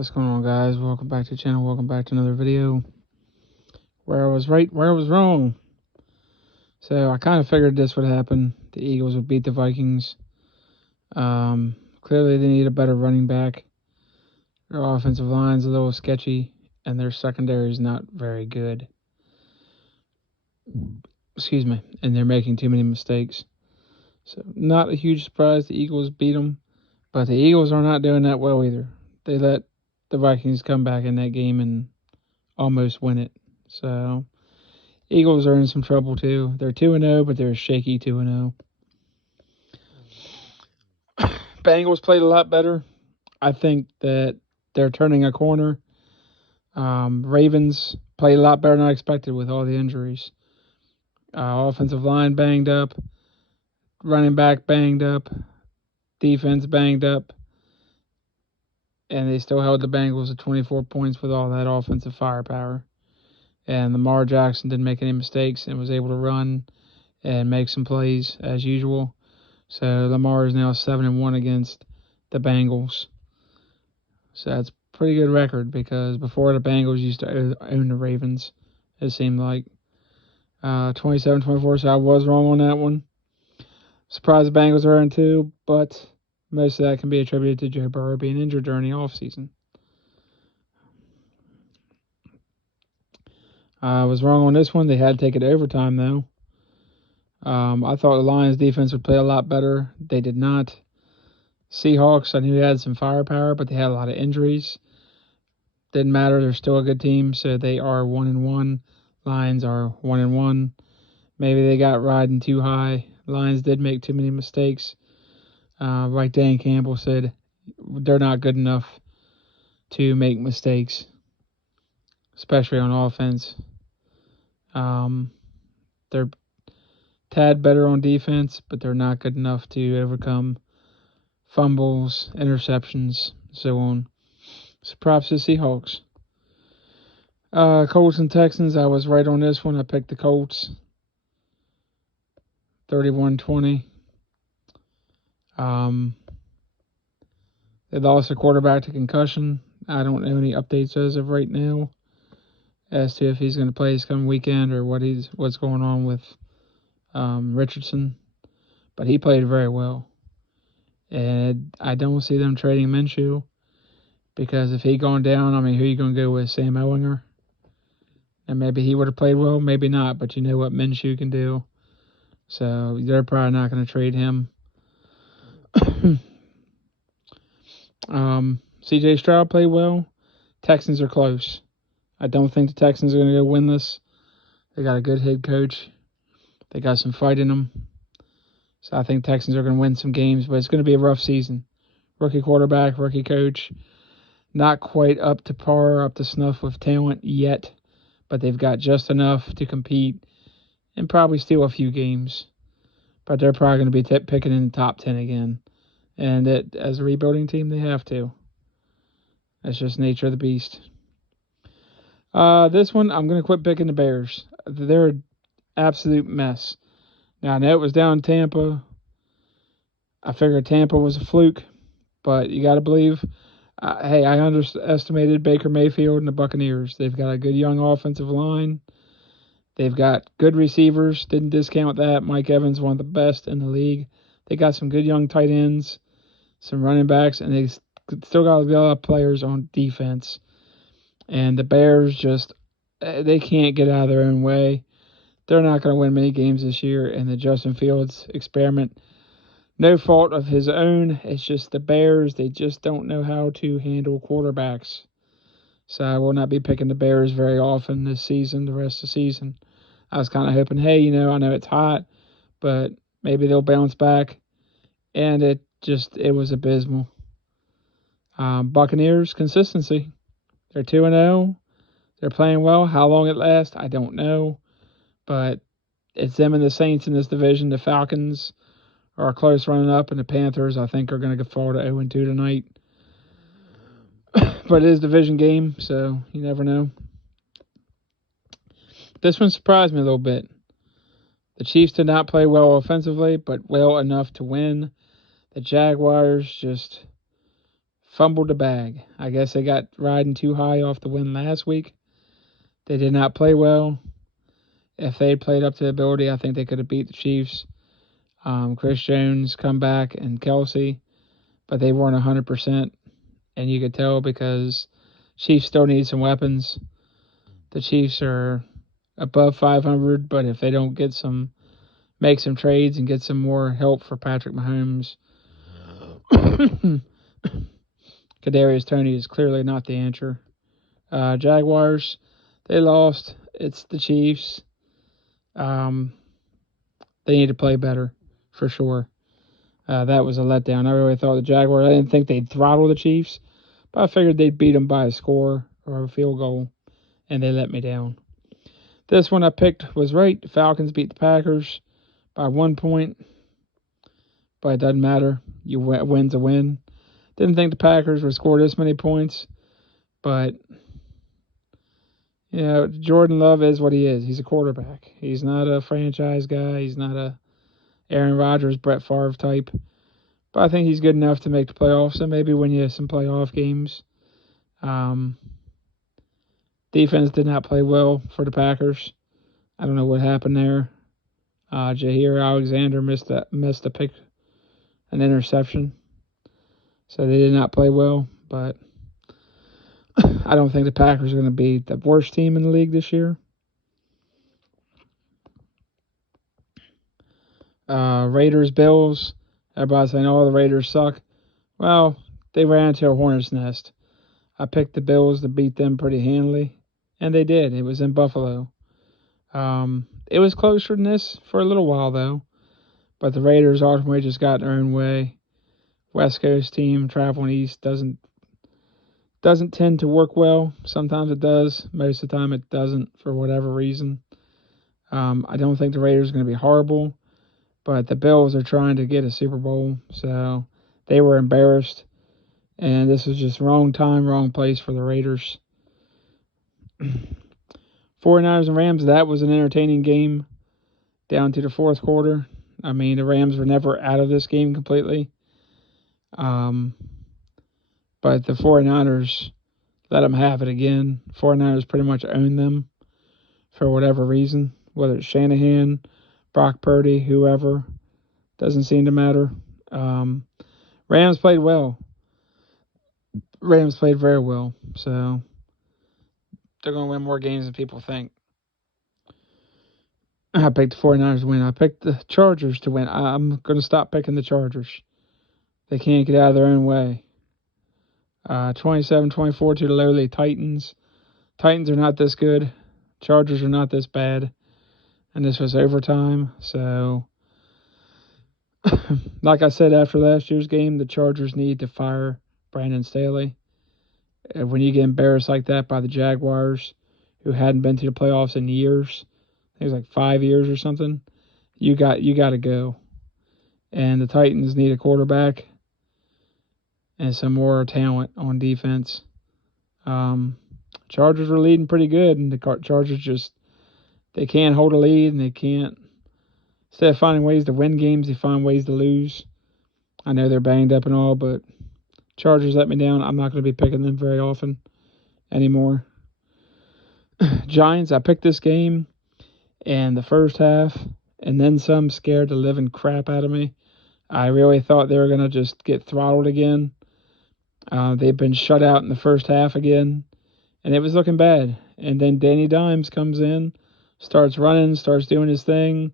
What's going on, guys? Welcome back to the channel. Welcome back to another video. Where I was right, where I was wrong. So I kind of figured this would happen. The Eagles would beat the Vikings. Clearly they need a better running back. Their offensive line's a little sketchy, and their secondary is not very good. Excuse me. And they're making too many mistakes. So not a huge surprise the Eagles beat them, but the Eagles are not doing that well either. They let the Vikings come back in that game and almost win it. So Eagles are in some trouble too. They're 2-0, but they're a shaky 2-0. Bengals played a lot better. I think that they're turning a corner. Ravens played a lot better than I expected with all the injuries. Offensive line banged up. Running back banged up. Defense banged up. And they still held the Bengals to 24 points with all that offensive firepower. And Lamar Jackson didn't make any mistakes and was able to run and make some plays as usual. So Lamar is now 7-1 against the Bengals. So that's a pretty good record because before the Bengals used to own the Ravens, it seemed like. 27-24, so I was wrong on that one. Surprised the Bengals are in too, but most of that can be attributed to Joe Burrow being injured during the offseason. I was wrong on this one. They had to take it to overtime, though. I thought the Lions' defense would play a lot better. They did not. Seahawks, I knew they had some firepower, but they had a lot of injuries. Didn't matter. They're still a good team, so they are 1-1. Lions are 1-1. Maybe they got riding too high. Lions did make too many mistakes. Like Dan Campbell said, they're not good enough to make mistakes, especially on offense. They're tad better on defense, but they're not good enough to overcome fumbles, interceptions, so on. So props to Seahawks. Colts and Texans, I was right on this one. I picked the Colts. 31-20. They lost a quarterback to concussion. I don't know any updates as of right now as to if he's going to play this coming weekend or what's going on with Richardson. But he played very well. And I don't see them trading Minshew because if he gone down, I mean, who are you going to go with? Sam Ellinger? And maybe he would have played well, maybe not. But you know what Minshew can do. So they're probably not going to trade him. C.J. Stroud played well. Texans are close. I don't think the Texans are going to go win this. They got a good head coach. They got some fight in them. So I think Texans are going to win some games, but it's going to be a rough season. Rookie quarterback, rookie coach. Not quite up to par, up to snuff with talent yet, but they've got just enough to compete and probably steal a few games. But they're probably going to be picking in the top 10 again. And as a rebuilding team, they have to. That's just nature of the beast. This one, I'm going to quit picking the Bears. They're an absolute mess. Now, I know it was down in Tampa. I figured Tampa was a fluke, but you got to believe. Hey, I underestimated Baker Mayfield and the Buccaneers. They've got a good young offensive line. They've got good receivers. Didn't discount that. Mike Evans, one of the best in the league. They got some good young tight ends, some running backs, and they still got a lot of players on defense. And the Bears just, they can't get out of their own way. They're not going to win many games this year. And the Justin Fields experiment, no fault of his own. It's just the Bears, they just don't know how to handle quarterbacks. So I will not be picking the Bears very often this season, the rest of the season. I was kind of hoping, hey, I know it's hot, but maybe they'll bounce back. And it was abysmal. Buccaneers, consistency. They're 2-0. They're playing well. How long it lasts, I don't know. But it's them and the Saints in this division. The Falcons are close running up, and the Panthers, I think, are going to fall to 0-2 tonight. But it is a division game, so you never know. This one surprised me a little bit. The Chiefs did not play well offensively, but well enough to win. The Jaguars just fumbled the bag. I guess they got riding too high off the win last week. They did not play well. If they had played up to ability, I think they could have beat the Chiefs. Chris Jones come back and Kelsey, but they weren't 100%, and you could tell because Chiefs still need some weapons. The Chiefs are above 500, but if they don't make some trades and get some more help for Patrick Mahomes, Kadarius Toney is clearly not the answer. Jaguars, they lost. It's the Chiefs. They need to play better, for sure. That was a letdown. I really thought the Jaguars, I didn't think they'd throttle the Chiefs, but I figured they'd beat them by a score or a field goal, and they let me down. This one I picked was right. The Falcons beat the Packers by 1 point, but it doesn't matter. Win's a win. Didn't think the Packers would score this many points, but Jordan Love is what he is. He's a quarterback. He's not a franchise guy. He's not a Aaron Rodgers, Brett Favre type. But I think he's good enough to make the playoffs and maybe win you some playoff games. Defense did not play well for the Packers. I don't know what happened there. Jair Alexander missed a pick, an interception. So they did not play well, but I don't think the Packers are going to be the worst team in the league this year. Raiders, Bills. Everybody's saying, the Raiders suck. Well, they ran into a hornet's nest. I picked the Bills to beat them pretty handily, and they did. It was in Buffalo. It was closer than this for a little while, though. But the Raiders ultimately just got in their own way. West Coast team traveling east doesn't tend to work well. Sometimes it does. Most of the time it doesn't for whatever reason. I don't think the Raiders are going to be horrible, but the Bills are trying to get a Super Bowl, so they were embarrassed. And this was just wrong time, wrong place for the Raiders. 49ers and Rams, that was an entertaining game down to the fourth quarter. I mean, the Rams were never out of this game completely. But the 49ers let them have it again. 49ers pretty much owned them for whatever reason, whether it's Shanahan, Brock Purdy, whoever. Doesn't seem to matter. Rams played well. Rams played very well, so they're going to win more games than people think. I picked the 49ers to win. I picked the Chargers to win. I'm going to stop picking the Chargers. They can't get out of their own way. 27-24 to the lowly Titans. Titans are not this good. Chargers are not this bad. And this was overtime. So, like I said after last year's game, the Chargers need to fire Brandon Staley. When you get embarrassed like that by the Jaguars, who hadn't been to the playoffs in years, I think it was like 5 years or something, you got to go. And the Titans need a quarterback and some more talent on defense. Chargers were leading pretty good, and the Chargers they can't hold a lead, and they can't. Instead of finding ways to win games, they find ways to lose. I know they're banged up and all, but Chargers let me down. I'm not going to be picking them very often anymore. Giants, I picked this game in the first half, and then some scared the living crap out of me. I really thought they were going to just get throttled again. They've been shut out in the first half again, and it was looking bad. And then Danny Dimes comes in, starts running, starts doing his thing.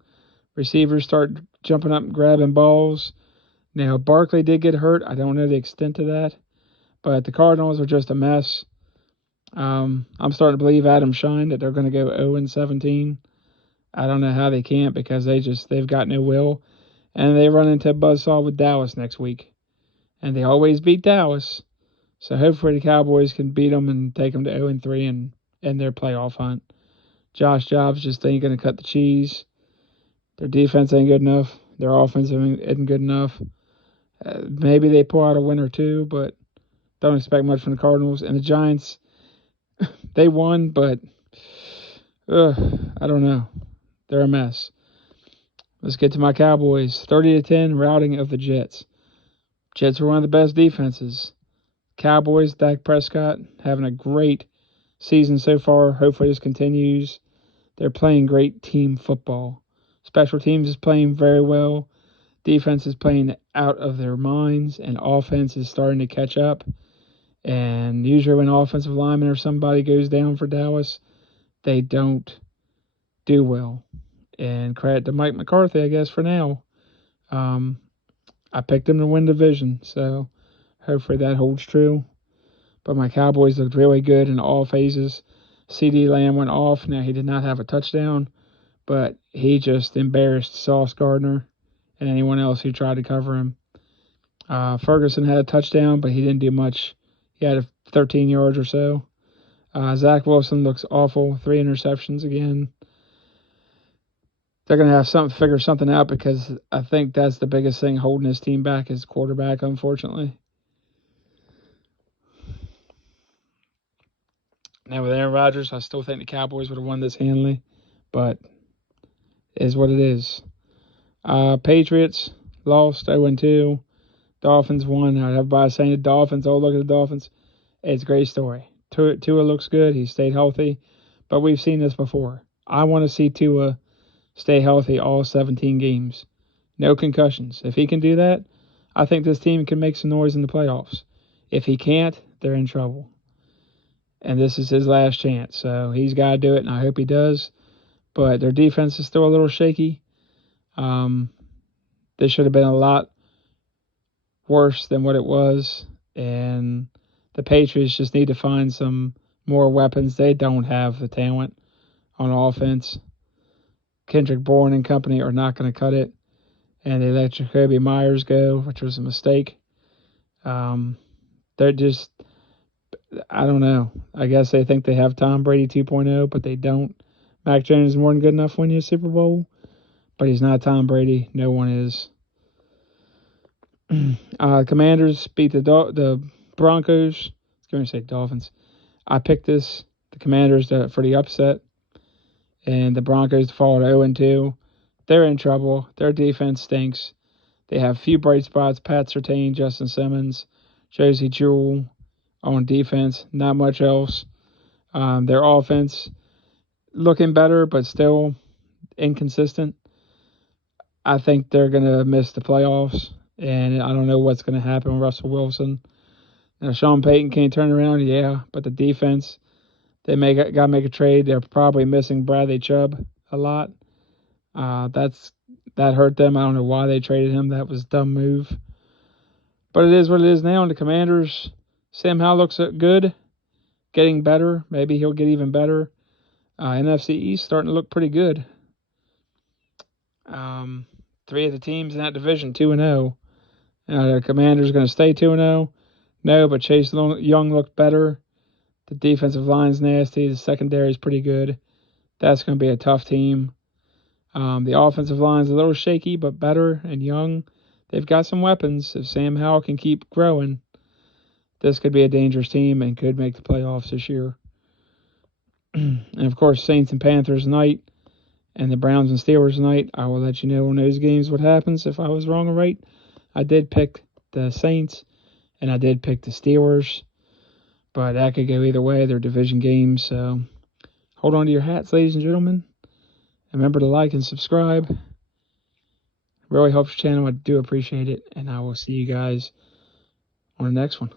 Receivers start jumping up and grabbing balls. Now, Barkley did get hurt. I don't know the extent of that, but the Cardinals are just a mess. I'm starting to believe Adam Shine that they're going to go 0-17. I don't know how they can't because they've got no will. And they run into a buzzsaw with Dallas next week. And they always beat Dallas. So hopefully the Cowboys can beat them and take them to 0-3 and end their playoff hunt. Josh Jobs just ain't going to cut the cheese. Their defense ain't good enough. Their offense isn't good enough. Maybe they pull out a win or two, but don't expect much from the Cardinals. And the Giants, they won, but I don't know. They're a mess. Let's get to my Cowboys. 30-10 routing of the Jets. Jets were one of the best defenses. Cowboys, Dak Prescott, having a great season so far. Hopefully this continues. They're playing great team football. Special teams is playing very well. Defense is playing out of their minds, and offense is starting to catch up. And usually when offensive lineman or somebody goes down for Dallas, they don't do well. And credit to Mike McCarthy, I guess, for now. I picked him to win division, so hopefully that holds true. But my Cowboys looked really good in all phases. CeeDee Lamb went off. Now, he did not have a touchdown, but he just embarrassed Sauce Gardner and anyone else who tried to cover him. Ferguson had a touchdown, but he didn't do much. He had 13 yards or so. Zach Wilson looks awful. 3 interceptions again. They're going to have to figure something out because I think that's the biggest thing holding this team back is quarterback, unfortunately. Now, with Aaron Rodgers, I still think the Cowboys would have won this handily, but it is what it is. Patriots lost 0-2. Dolphins won. Everybody's saying the Dolphins, oh, look at the Dolphins. It's a great story. Tua looks good. He stayed healthy, but we've seen this before. I want to see Tua stay healthy all 17 games. No concussions. If he can do that, I think this team can make some noise in the playoffs. If he can't, they're in trouble. And this is his last chance. So he's got to do it, and I hope he does. But their defense is still a little shaky. This should have been a lot worse than what it was. And the Patriots just need to find some more weapons. They don't have the talent on offense. Kendrick Bourne and company are not going to cut it. And they let Jacoby Myers go, which was a mistake. They're just, I don't know. I guess they think they have Tom Brady 2.0, but they don't. Mac Jones is more than good enough to win you a Super Bowl, but he's not Tom Brady. No one is. Commanders beat the Broncos. I was going to say Dolphins. I picked the Commanders for the upset, and the Broncos fall to 0-2. They're in trouble. Their defense stinks. They have a few bright spots. Pat Surtain, Justin Simmons, Josie Jewell on defense. Not much else. Their offense looking better, but still inconsistent. I think they're going to miss the playoffs, and I don't know what's going to happen with Russell Wilson. Now, Sean Payton can't turn around, yeah, but the defense, they got to make a trade. They're probably missing Bradley Chubb a lot. That hurt them. I don't know why they traded him. That was a dumb move. But it is what it is now. And the Commanders, Sam Howell looks good, getting better. Maybe he'll get even better. NFC East starting to look pretty good. 3 of the teams in that division 2-0. The Commanders going to stay 2-0. No, but Chase Young looked better. The defensive line's nasty. The secondary is pretty good. That's going to be a tough team. The offensive line's a little shaky, but better and young. They've got some weapons. If Sam Howell can keep growing, this could be a dangerous team and could make the playoffs this year. And, of course, Saints and Panthers tonight and the Browns and Steelers tonight. I will let you know on those games what happens if I was wrong or right. I did pick the Saints, and I did pick the Steelers. But that could go either way. They're division games, so hold on to your hats, ladies and gentlemen. Remember to like and subscribe. It really helps the channel. I do appreciate it, and I will see you guys on the next one.